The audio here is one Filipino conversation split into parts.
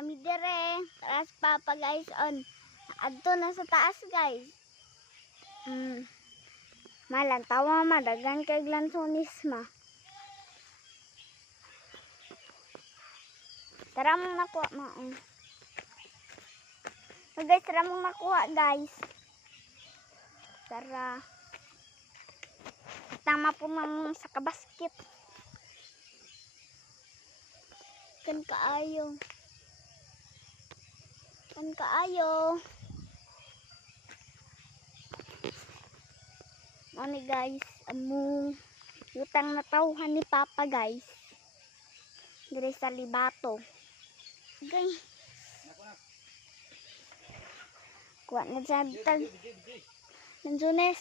nami dire. Taas papa guys on. Adto na sa taas guys. Malang tawa madagan kay glansonis ma. Tara mong nakuha ma. So guys, tara mong nakuha guys. Tara. Tama po ng sa kabasket. Kan kaayo. Kan kaayo. Mani guys, among utang na tawhan ni Papa guys. Dire sa libato. Guys. Kuha na dyan tag. Nanjunes.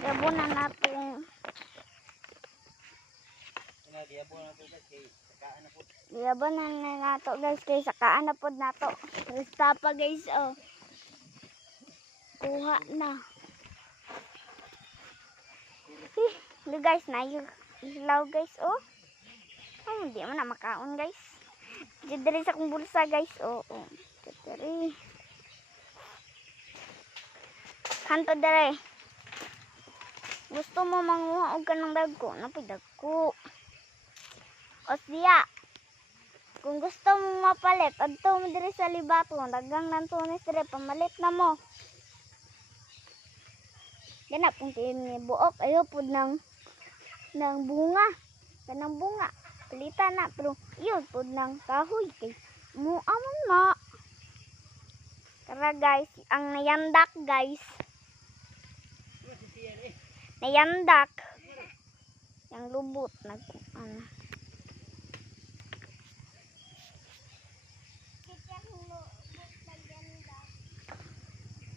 Yabunan natin. Yabunan na nato guys kay sakaan na pod nato. Basta pa guys oh. Kuha na. Guys na yung ilaw guys oh. Hindi mo na makaon guys. Diri sa kong bulsa guys oh. Diri. Kanto dere. Gusto mo manguha og kanang dagko, napoy dagko. Osdia. Kung gusto mo mapalit, adto mo diri sa libato, dagang nantunis dire pamalit na mo. Ganap kung ni buok ayo pud ng bunga. Kanang bunga. Palitan na pero iyon pud ng kahoy kay mo amon na. Tara guys, ang nayandak guys. Nayandak. Yang lubot nag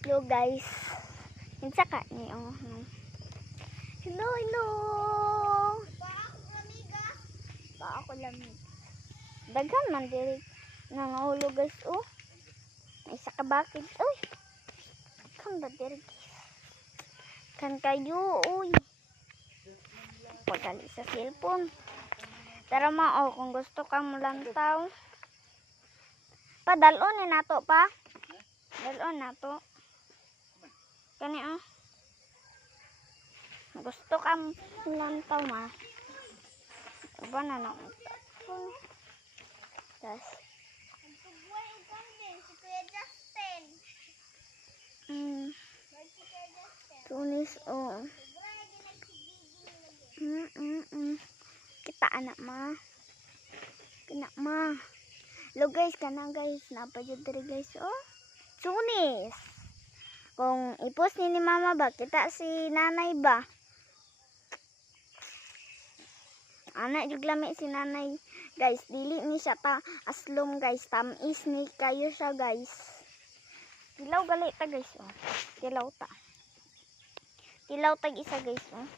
Hello guys. Kinsa ka ni oh. Hello, hello. Pa ako lamig. Daghan man diri nangahulo guys oh. May isa ka bakit oy. Kan ba diri? Kan kayo uy. Pagkali sa cellphone. Tara ma oh, kung gusto ka mo lantaw. Padalon ni nato pa. Dalon nato. Kani oh. Gusto ka mo lantaw ma. Aba na na. Tas. Tunis oh. Kita anak ma. Kena ma. Lo guys, kanang guys, napajud diri guys oh. Tunis. Kung ipos ni mama ba, kita si nanay ba? Anak jud lami si nanay. Guys, dili ni siya ta aslom guys, tamis ni kayo siya guys. Tilaw gali ta guys oh. Tilaw ta. Tilaw tag isa guys oh.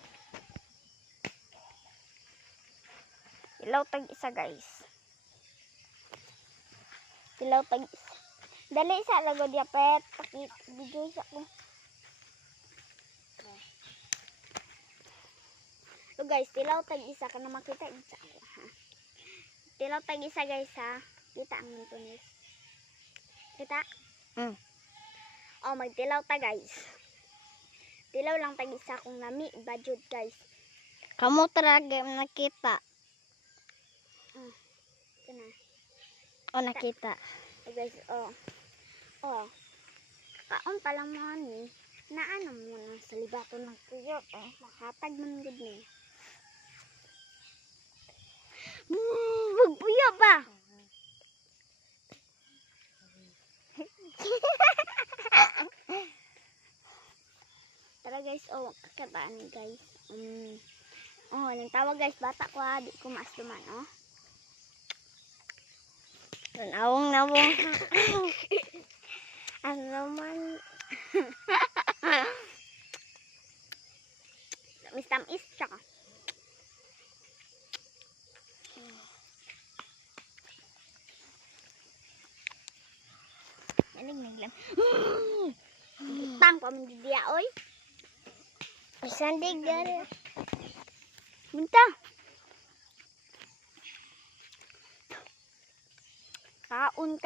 Tilaw tag isa guys. Tilaw tag isa. Dali sa lago dia pet. Pakit video sa ko. So guys, tilaw tag isa kana makita isa ko ha. Tilaw tag isa guys ha. Kita ang tunis. Kita? Oh, magtilaw ta guys. Tilaw lang tag isa kung nami budget guys. Kamu talaga nakita. Kana. Oh, nakita. Oh, guys, oh. Oh. Kaon pa lang mo ni. Naano mo na sa libato ng tuyo. Oh, makatag man gud ni. Wag puyo ba? Tara guys, oh, kakabaan guys. Oh, nang tawag guys, bata ko ha, di ko maasluman, oh. Nawong. Ano naman? Tamis-tamis siya. aning naglam. Tang pa man diya oy. Sandig gari. Minta. Kaun.